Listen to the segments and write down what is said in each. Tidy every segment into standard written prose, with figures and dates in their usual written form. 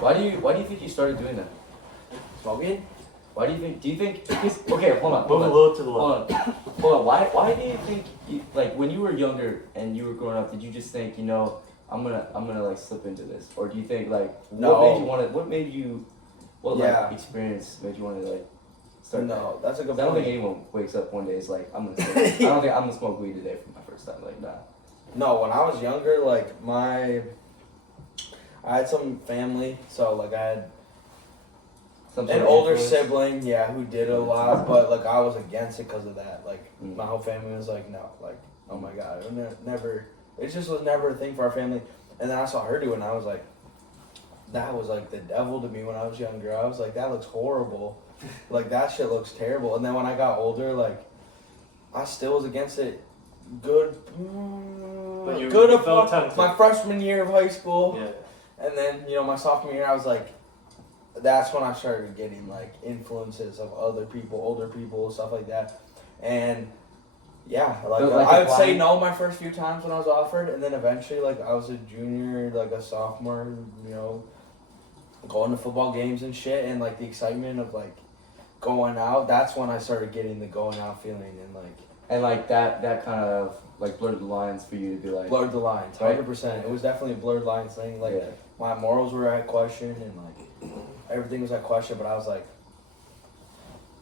Why do you think you started doing that? Smoking? Why do you think? Do you think? Okay, hold on. Move a little to the Hold left. on. Hold on. Why do you think? Like when you were younger and you were growing up, did you just think, I'm gonna like slip into this, or do you think like No. what Yeah. like experience made you want to like start? No, that's a good I don't point. think anyone wakes up one day is like I'm gonna. Smoke. I don't think I'm gonna smoke weed today for my first time. Like nah. No, when I was younger, like I had some family, so like I had Some sort an of older influence? sibling, yeah, who did a lot, but like I was against it because of that. Like Mm. my whole family was like, no, like oh my god, it never. It just was never a thing for our family. And then I saw her do it, and I was like, that was like the devil to me when I was younger. I was like, that looks horrible, like that shit looks terrible. And then when I got older, like I still was against it. Good, But you good felt of tempted. my freshman year of high school. Yeah. And then, my sophomore year, I was like, that's when I started getting like influences of other people, older people, stuff like that. And yeah, like, So, like I would say applying- no my first few times when I was offered. And then eventually, like, I was a junior, like a sophomore, going to football games and shit. And like the excitement of like going out, that's when I started getting the going out feeling and like, And like that kind of like blurred the lines for you to be like. blurred the lines, Right. 100%. It was definitely a blurred lines thing. Like, yeah. my morals were at question and like everything was at question, but I was like,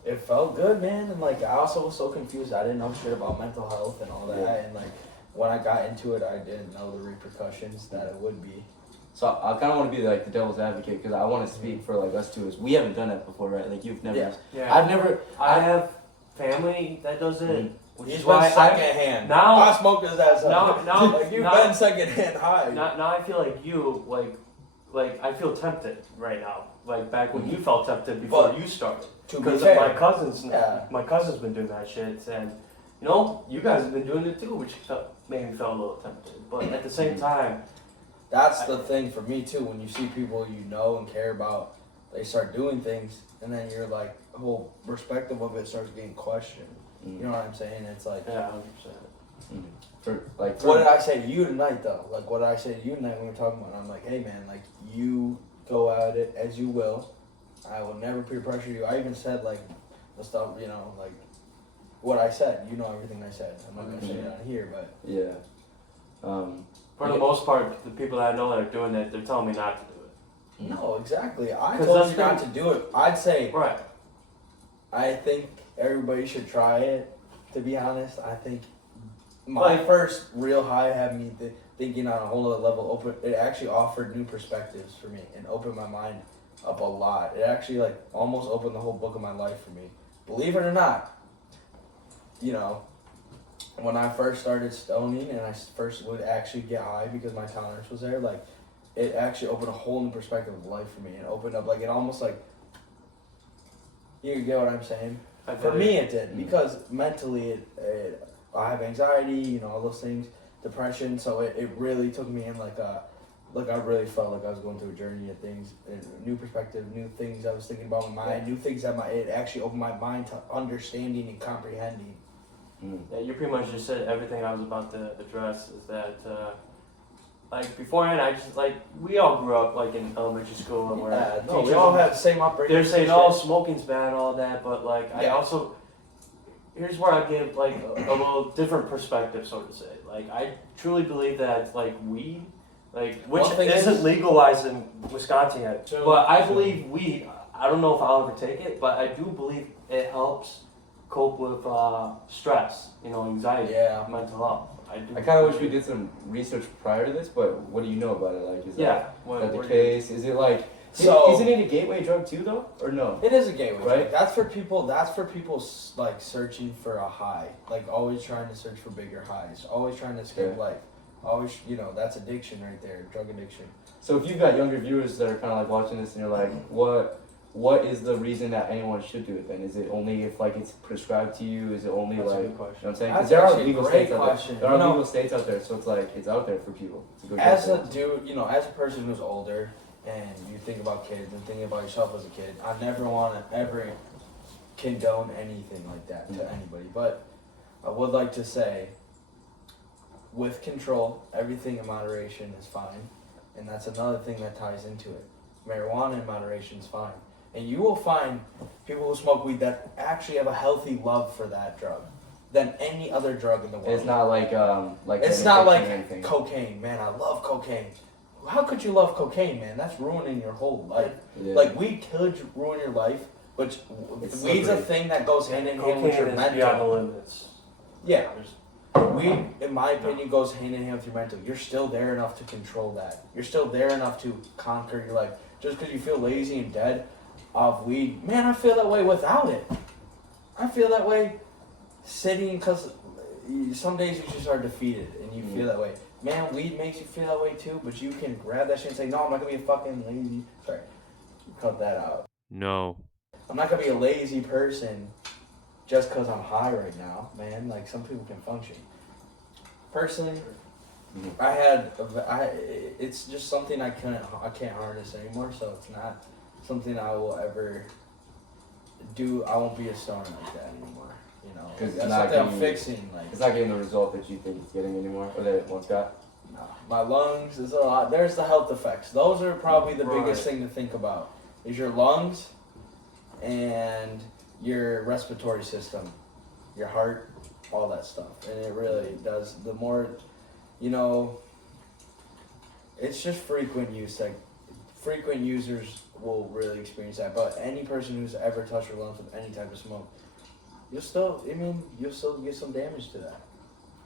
it felt good, man. And like I also was so confused. I didn't know shit about mental health and all that. Yeah. And like when I got into it, I didn't know the repercussions that it would be. So I kind of want to be like the devil's advocate because I want to speak for like us two. Is we haven't done that before, right? Like you've never. Yeah. Yeah. I've never. I have family that does it, Mhm. which He's is been why secondhand. now- I smoked his ass up. now- like you've now- been secondhand high. now I feel like you like I feel tempted right now. Like back when you felt tempted before But you started. to be Because fair, my cousins, Yeah. my cousin's been doing that shit, and you guys have been doing it too, which made me feel a little tempted. But at the same time, that's the thing for me too. When you see people you know and care about, they start doing things, and then you're like, whole perspective of it starts getting questioned. Mm. You know what I'm saying? It's like, yeah, 100%. what did I say to you tonight though? Like, what did I say to you tonight when we were talking about it? I'm like, hey man, like, you go at it as you will. I will never peer pressure you. I even said, like, the stuff, like, what I said. You know everything I said. I'm not going to say it on here, but. Yeah. For the most part, the people that I know that are doing it, they're telling me not to do it. No, exactly. I 'Cause told that's you not to do it. I'd say, Right. I think everybody should try it, to be honest. I think my Like- first real high had me thinking on a whole other level. It actually offered new perspectives for me and opened my mind up a lot. It actually like almost opened the whole book of my life for me. Believe it or not, when I first started stoning and I first would actually get high because my tolerance was there, like it actually opened a whole new perspective of life for me. It opened up like it almost like, you get what I'm saying? I For feel me, you. it did because mentally, I have anxiety, all those things, depression. So it really took me in like I really felt like I was going through a journey of things, a new perspective, new things I was thinking about my mind, new things that it actually opened my mind to understanding and comprehending. Yeah, you pretty much just said everything I was about to address. Is that like beforehand, I just like we all grew up like in elementary school and where No, we teachers- all have the same upbringing. they're saying, "Oh, smoking's bad," and all that, but like I Yeah. also here's where I give like a little different perspective, so to say. Like I truly believe that like weed, which One thing isn't is- legalized in Wisconsin yet, True. but I believe weed. I don't know if I'll ever take it, but I do believe it helps cope with stress, anxiety, Yeah. mental health. I do. I kind of wish we did some research prior to this, but what do you know about it? Like, is Yeah. that what the do you- case? Is it like? So- isn't it a gateway drug too, though, or no? It is a gateway Right. drug. That's for people. That's for people like searching for a high, like always trying to search for bigger highs, always trying to escape Yeah. life. Always, that's addiction right there, drug addiction. So if you've got younger viewers that are kind of like watching this and you're like, what is the reason that anyone should do it then? Is it only if like it's prescribed to you? Is it only That's a like, good you know question. what I'm saying? That's Because there are actually a legal great states out question. there. There are You know- legal states out there, so it's like it's out there for people to go. As get a it. dude, as a person who's older, and you think about kids and thinking about yourself as a kid, I never want to ever condone anything like that to anybody. But I would like to say, with control, everything in moderation is fine, and that's another thing that ties into it. marijuana in moderation is fine. And you will find people who smoke weed that actually have a healthy love for that drug than any other drug in the world. It's not like It's an not addiction like or anything. cocaine, man. I love cocaine. How could you love cocaine, man? That's ruining your whole life. Yeah. Like weed could ruin your life, but It's weed's a slippery. thing that goes hand in hand with Cocaine your is beyond the mental. limits. Yeah, weed, in my opinion, goes hand in hand with your mental. You're still there enough to control that. You're still there enough to conquer your life. Just because you feel lazy and dead off weed, man, I feel that way without it. I feel that way sitting because some days you just are defeated and you feel that way. Man, weed makes you feel that way too, but you can grab that shit and say, no, I'm not going to be a fucking lazy. Sorry, cut that out. No. I'm not going to be a lazy person just because I'm high right now, man. Like, some people can function. Personally, it's just something I can't harness anymore, so it's not something I will ever do. I won't be a stoner like that anymore, you know. 'Cause it's That's not something I'm getting- fixing, like. It's not getting the result that you think it's getting anymore, or that it once got. No, my lungs is a lot. There's the health effects. Those are probably the Right. biggest thing to think about. Is your lungs and your respiratory system, your heart, all that stuff. And it really does. The more, you know, it's just frequent use. Like frequent users will really experience that. But any person who's ever touched your lungs with any type of smoke, you'll still get some damage to that.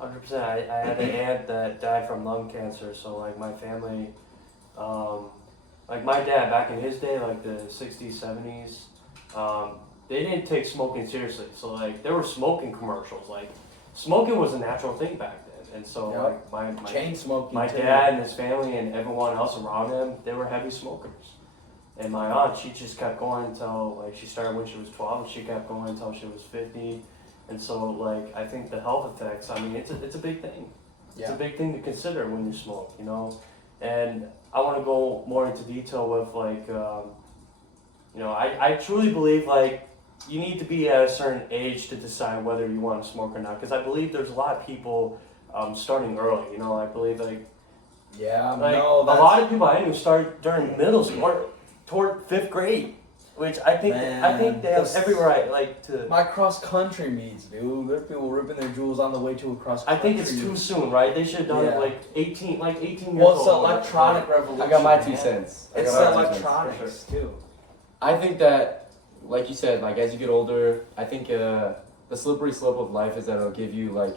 100%. I had an aunt that died from lung cancer, so like my family, like my dad back in his day, like the 60s, 70s, they didn't take smoking seriously. So like there were smoking commercials. Like smoking was a natural thing back then, and so Yeah. like my Chain smoking. my too. dad and his family and everyone else around him, they were heavy smokers. And my aunt, she just kept going until like she started when she was 12, and she kept going until she was 50. And so, like, I think the health effects, I mean, it's a big thing. It's Yeah. a big thing to consider when you smoke, you know? And I want to go more into detail with, like, you know, I truly believe, like, you need to be at a certain age to decide whether you want to smoke or not. Because I believe there's a lot of people starting early, you know? I believe, like Yeah, like no, a that's, lot of people I knew start during middle school or toward 5th grade. Which I think they have Man, every right, like to. my cross country meets, dude. There's people ripping their jewels on the way to a cross I country. think it's too soon, right? They should have done Yeah. it like 18 years Well, it's the old. electronic revolution. I got my 2 man. cents. I It's got the my 2 cents. electronics too. I think that, like you said, like as you get older, I think the slippery slope of life is that it'll give you like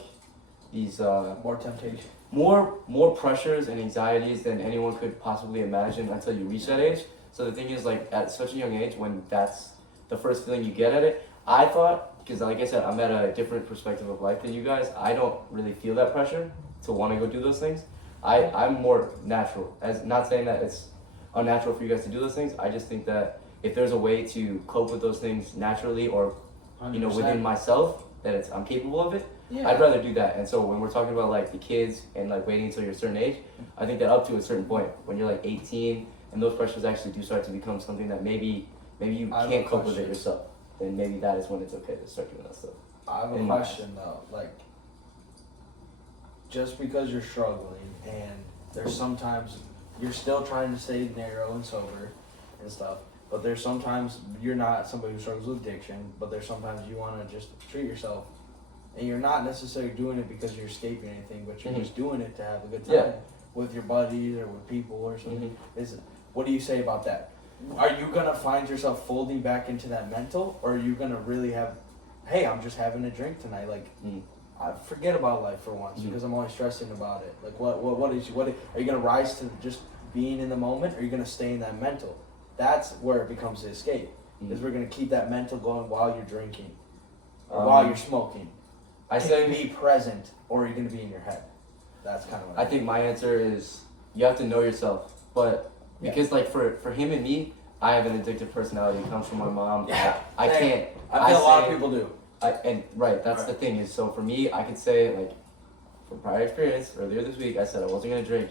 these More temptation. more pressures and anxieties than anyone could possibly imagine until you reach that age. So the thing is, like at such a young age, when that's the first feeling you get at it, I thought, because like I said, I'm at a different perspective of life than you guys. I don't really feel that pressure to want to go do those things. I'm more natural. As not saying that it's unnatural for you guys to do those things. I just think that if there's a way to cope with those things naturally, or you know, 100%. within myself, that I'm capable of it, Yeah. I'd rather do that. And so when we're talking about like the kids and like waiting until you're a certain age, I think that up to a certain point, when you're like 18 and those pressures actually do start to become something that maybe you I have can't a cope with it question. yourself, then maybe that is when it's okay to start doing that stuff. I have a in my question though. Like, just because you're struggling and there's sometimes you're still trying to stay narrow and sober and stuff, but there's sometimes you're not somebody who struggles with addiction, but there's sometimes you want to just treat yourself, and you're not necessarily doing it because you're escaping anything, but you're Mhm. just doing it to have a good time Yeah. with your buddies or with people or something. Mhm. What do you say about that? Are you gonna find yourself folding back into that mental, or are you gonna really have, hey, I'm just having a drink tonight, like Mm. I forget about life for once Mhm. because I'm always stressing about it. Like what are you gonna rise to just being in the moment, or are you gonna stay in that mental? That's where it becomes the escape. Is Mhm. we're gonna keep that mental going while you're drinking or while you're smoking. I Can say you be present, or are you gonna be in your head? That's kind of what I think my answer is you have to know yourself, but Yeah. because like for him and me, I have an addictive personality. It comes from my mom. Yeah, I same. can't. I feel a lot of say- people do. Right, that's Right. the thing is, so for me, I could say, like, from prior experience, earlier this week, I said I wasn't going to drink,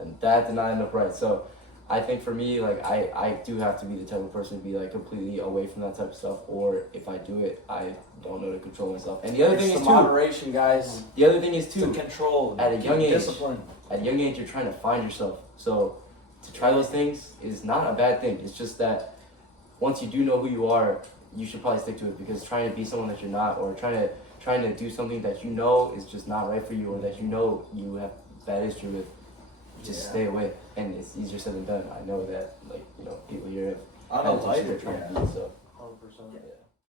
and that did not end up right. So I think for me, like, I do have to be the type of person to be, like, completely away from that type of stuff, or if I do it, I don't know to control myself. And the other It's thing the is, too, moderation, guys. the other thing is, It's the too, control. at a young age, discipline. at a young age, you're trying to find yourself. So to try those things is not a bad thing. It's just that once you do know who you are, you should probably stick to it, because trying to be someone that you're not, or trying to do something that you know is just not right for you, or that you know you have bad history with, just Yeah. stay away. And it's easier said than done. I know that, like, you know, people here have On a had things they're lighter, trying to yeah. do, so 100%. yeah.